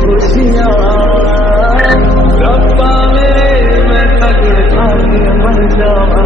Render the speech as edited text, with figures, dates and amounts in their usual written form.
खुशियाँ रब्बा मेरे मैं तगड़ खा के मर जावा